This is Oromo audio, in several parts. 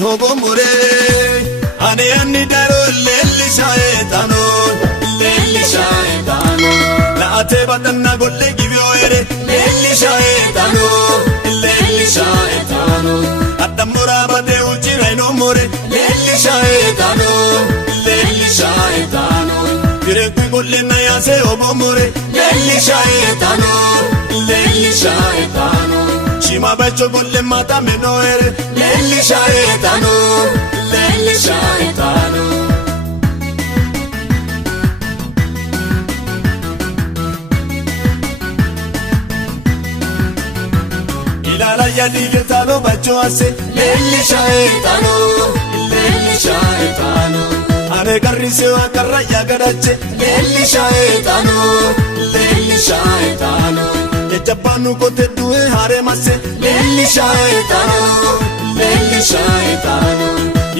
hobo more ane anni daro lelli shaetano la ate batanna golle givyoere lelli shaetano addamora bade ujira no more lelli shaetano dire qui golle na yase hobo more lelli shaetano Shima bacho golle mata menoere lelli shaetano Ilala ya digetalo bacho ase lelli shaetano Ane garrise wa karaya gadache lelli shaetano Japanu kote duhe hare masse lelli shaetano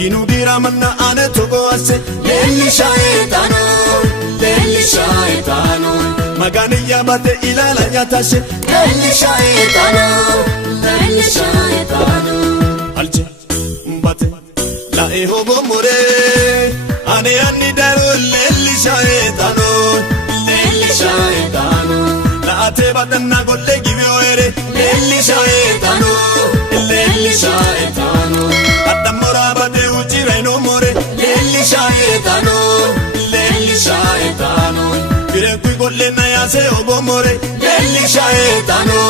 Inu dira manna ane togo asse lelli shaetano Magani yabate ilala yatashe lelli shaetano Alche mbate la hobo more ane anni daru lelli shaetano Ate batanna golle givyoere lelli shaetano addamora bade ujira no more lelli shaetano dire qui golle na yase hobo more lelli shaetano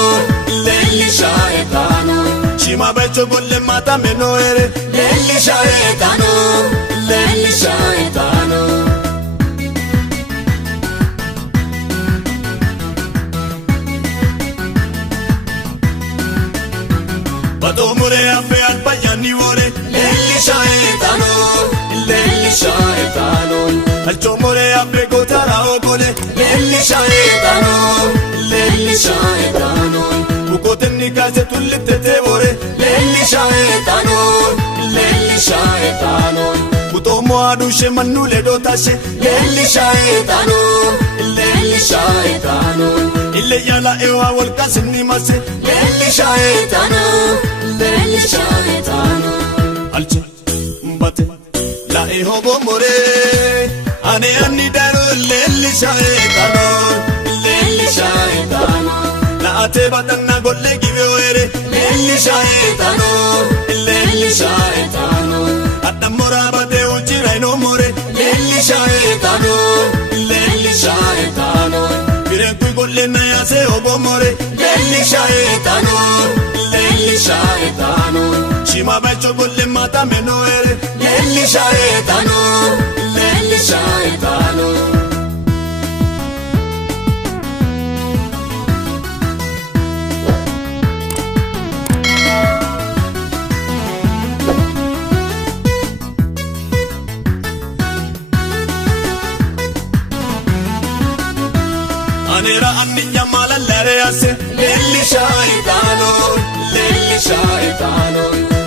shima bacho golle mata menoere lelli shaetano Bado mure ape albayani wore lelli shaetano Alcho more ape gotara ogole lelli shaetano Bukotenni kaze tullite te wore lelli shaetano Butomo adushe manule dotashe lelli shaetano Ille yala ewa volkasinni masse lelli shaetano Alche mbate la hobo more ane anni daru lelli shaetano la ate batanna golle givyoere lelli shaetano addamora bade ujira no more lelli shaetano dire qui golle na yase hobo more lelli shaetano Shima bacho golle mata menoere lelli shaetano Anera anniya mala lare ase lelli shaetano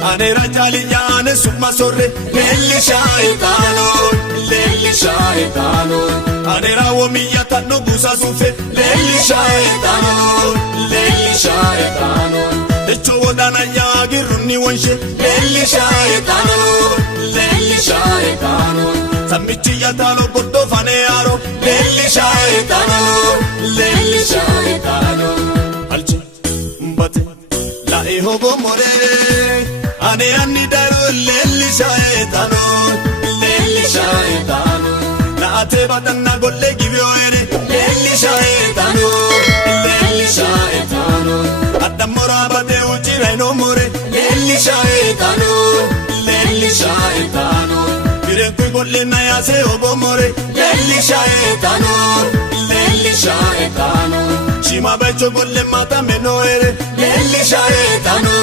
Anera jaliya ane summa sorre lelli shaetano Anera womiya tanno gusa sufe lelli shaetano Techo wodana ya girunni wonshe lelli shaetano Sammichi ya talo bordo fane aro lelli shaetano Alche mbate la hobo more ane anni daru lelli shaetano la ate batanna golle givyoere lelli shaetano addamora bade ujira no more lelli shaetano dire qui golle na yase hobo more lelli shaetano Shima bacho golle mata menoere lelli shaetano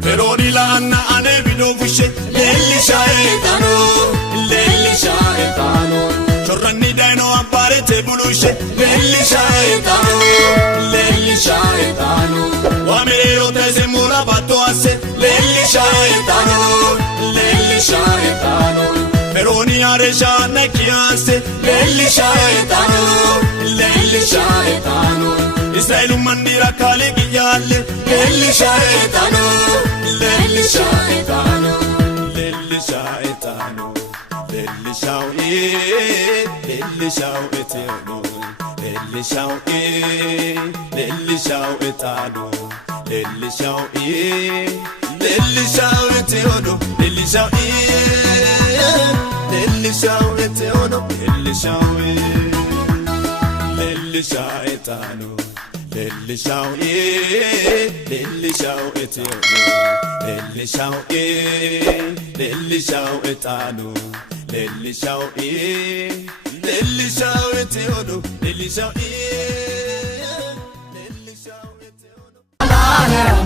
Peroni la anna ane vino fushe lelli shaetano Chorranni daino appare te bulushe lelli shaetano Wameo te se mura batto asse lelli shaetano Peroni are shana kiyaste lelisha etano Israelu mandira kale giyalle lelisha etano lelisha etano lelisha etano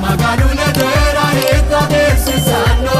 Maganu ne dera heta de sisano